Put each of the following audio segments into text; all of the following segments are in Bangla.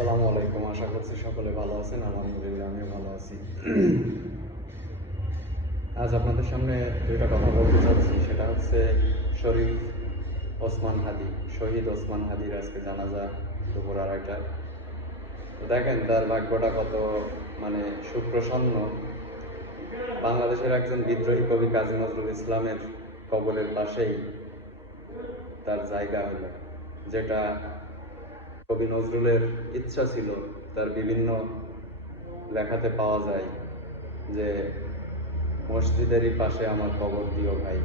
আসসালামু আলাইকুম। আশা করছি সকলে ভালো আছেন। আলহামদুলিল্লাহ আমিও ভালো আছি। আজ আপনাদের সামনে দুইটা কথা বলতে চাচ্ছি, সেটা হচ্ছে শরীফ ওসমান হাদি, শহীদ ওসমান হাদির আজকে জানাজা দুপুর 2:30টায়। তো দেখেন তার ভাগ্যটা কত সুপ্রসন্ন। বাংলাদেশের একজন বিদ্রোহী কবি কাজী নজরুল ইসলামের কবরের পাশেই তার জায়গা হলো, যেটা কবি নজরুলের ইচ্ছা ছিল। তার বিভিন্ন লেখাতে পাওয়া যায় যে মসজিদেরই পাশে আমার কবর দিও ভাই।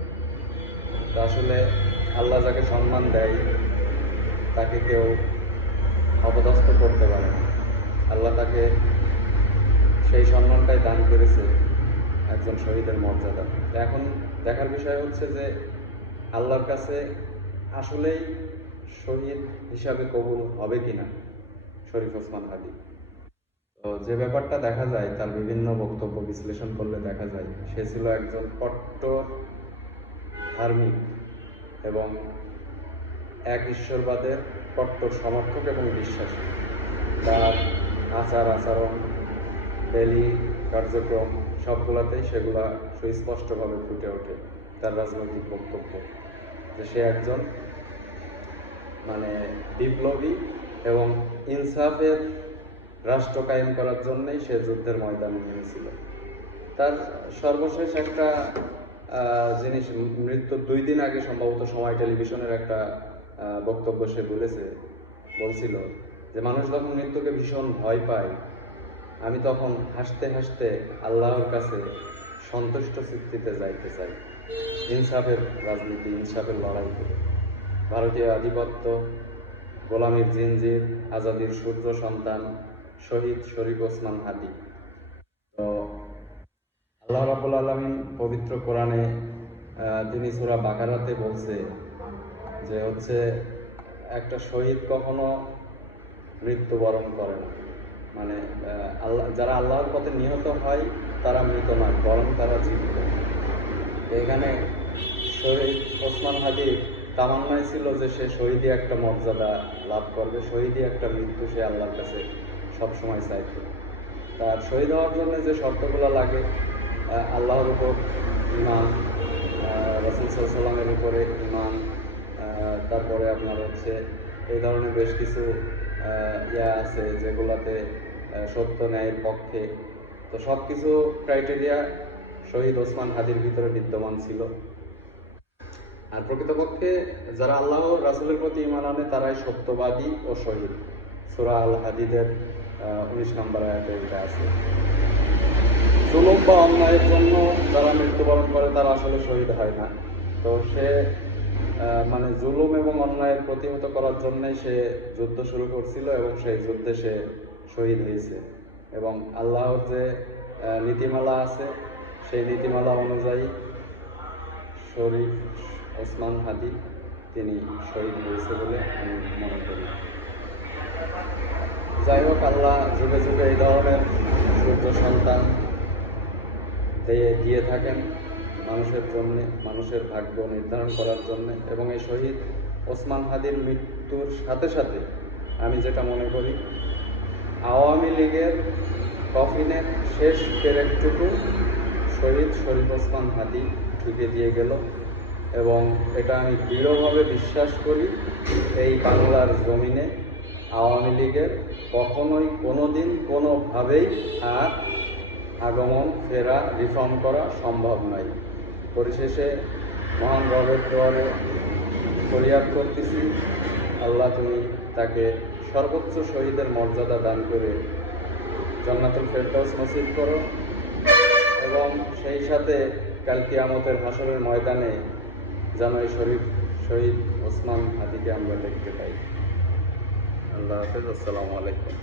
তো আসলে আল্লাহ যাকে সম্মান দেয় তাকে কেউ অপদস্থ করতে পারে না। আল্লাহ তাকে সেই সম্মানটাই দান করেছে, একজন শহীদের মর্যাদা। এখন দেখার বিষয় হচ্ছে যে আল্লাহর কাছে আসলেই শহীদ হিসাবে কবুল হবে কিনা শরীফ ওসমান হাদি। তো যে ব্যাপারটা দেখা যায়, তার বিভিন্ন বক্তব্য বিশ্লেষণ করলে দেখা যায় সে ছিল একজন কট্টর ধার্মিক এবং এক ঈশ্বরবাদের কট্টর সমর্থক এবং বিশ্বাসী। তার আচার আচরণ, ডেলি কার্যক্রম সবগুলাতেই সেগুলা সুস্পষ্টভাবে ফুটে ওঠে। তার রাজনৈতিক বক্তব্য যে সে একজন বিপ্লবী এবং ইনসাফের রাষ্ট্র কায়েম করার জন্যই সে যুদ্ধের ময়দানে নেমেছিল। তার সর্বশেষ একটা জিনিস, মৃত্যুর 2 দিন আগে সম্ভবত সময় টেলিভিশনের একটা বক্তব্য সে বলছিল যে মানুষ যখন মৃত্যুকে ভীষণ ভয় পায়, আমি তখন হাসতে হাসতে আল্লাহর কাছে সন্তুষ্ট চিত্তিতে যাইতে চাই, ইনসাফের রাজনীতি, ইনসাফের লড়াই করে। ভারতীয় আধিপত্য, গোলামীর জিনজির, আজাদির সূর্য সন্তান শহীদ শরীফ ওসমান হাদি। তো আল্লাহ রাব্বুল আলামিন পবিত্র কোরআনে তিনি সূরা বাকারাতে বলছে যে একটা শহীদ কখনো মৃত্যুবরণ করে না। যারা আল্লাহর পথে নিহত হয় তারা মৃত নয়, বরং তারা জীবিত। এখানে শহীদ ওসমান হাদির তামান্নাই ছিল যে সে শহীদই একটা মর্যাদা লাভ করবে, শহীদই একটা মৃত্যু সে আল্লাহর কাছে সবসময় চাইত। তার শহীদ হওয়ার জন্য যে শর্তগুলো লাগে, আল্লাহর উপর ঈমান, রাসূল সাল্লাল্লাহু আলাইহি ওয়াসাল্লামের উপরে ঈমান, তারপরে এই ধরনের বেশ কিছু আছে যেগুলাতে সত্য ন্যায়ের পক্ষে। তো সব কিছু ক্রাইটেরিয়া শহীদ ওসমান হাদির ভিতরে বিদ্যমান ছিল। আর প্রকৃতপক্ষে যারা আল্লাহ রাসূলের প্রতি ঈমান আনে তারাই সত্যবাদী ও শহীদ। সূরা আল হাদিদের 19 নম্বর আয়াতে এটা আছে। জুলুম বা অন্যায়ের জন্য যারা মৃত্যুবরণ করে তারা আসলে শহীদ হয় না। তো সে জুলুম এবং অন্যায়ের প্রতিহত করার জন্যই সে যুদ্ধ শুরু করছিল এবং সেই যুদ্ধে সে শহীদ হয়েছে। এবং আল্লাহর যে নীতিমালা আছে সেই নীতিমালা অনুযায়ী শরীফ ওসমান হাদি তিনি শহীদ হয়েছে বলে আমি মনে করি। যাই হোক, আল্লাহ যুগে যুগে এই ধরনের সূর্য সন্তান দিয়ে থাকেন মানুষের জন্যে, মানুষের ভাগ্য নির্ধারণ করার জন্যে। এবং এই শহীদ ওসমান হাদির মৃত্যুর সাথে সাথে আমি যেটা মনে করি, আওয়ামী লীগের কফিনের শেষ পেরেকটুকু শহীদ শরীফ ওসমান হাদি ঢুকে দিয়ে গেল। এবং এটা আমি দৃঢ়ভাবে বিশ্বাস করি, এই বাংলার জমিনে আওয়ামী লীগের কখনোই কোনোদিন কোনোভাবেই আর আগমন, ফেরা, রিফর্ম করা সম্ভব নয়। পরিশেষে মহান রবের দোয়ারে ফরিয়াদ করতেছি, আল্লাহ তুমি তাকে সর্বোচ্চ শহীদের মর্যাদা দান করে জান্নাতুল ফেরদাউস নসিব করো, এবং সেই সাথে কাল কিয়ামতের হাসরের ময়দানে যেন এই শহীদ ওসমান হাদিকে আমরা দেখতে পাই। আল্লাহ হাফেজ। আসসালামু আলাইকুম।